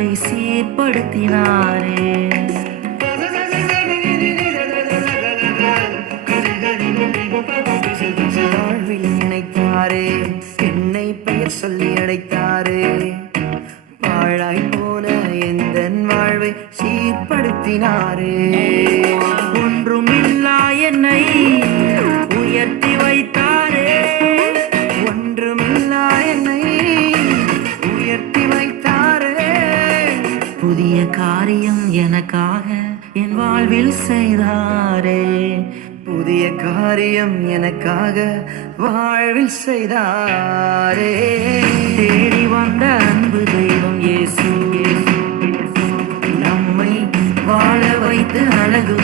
வாழ்வை சீர்படுத்தினாரே. வாழ்வில் இணைத்தாரே, என்னை பெயர் சொல்லி அழைத்தாரே. வாழாய் போன எந்தன் வாழ்வை சீர்படுத்தினாரே. ஒன்றுமில்லா என்னை உயர்த்தி வைத்தாரே. ஒன்றுமில்லா என்னை உயர்த்தி வைத்தாரே. புதிய காரியம் எனக்காக என் வாழ்வில் செய்தாரே. புதிய காரியம் எனக்காக வாழ்வில் செய்தாரே. தேடி வந்த அன்பு தெய்வம் இயேசு நம்மை வாழ வைத்து அழகு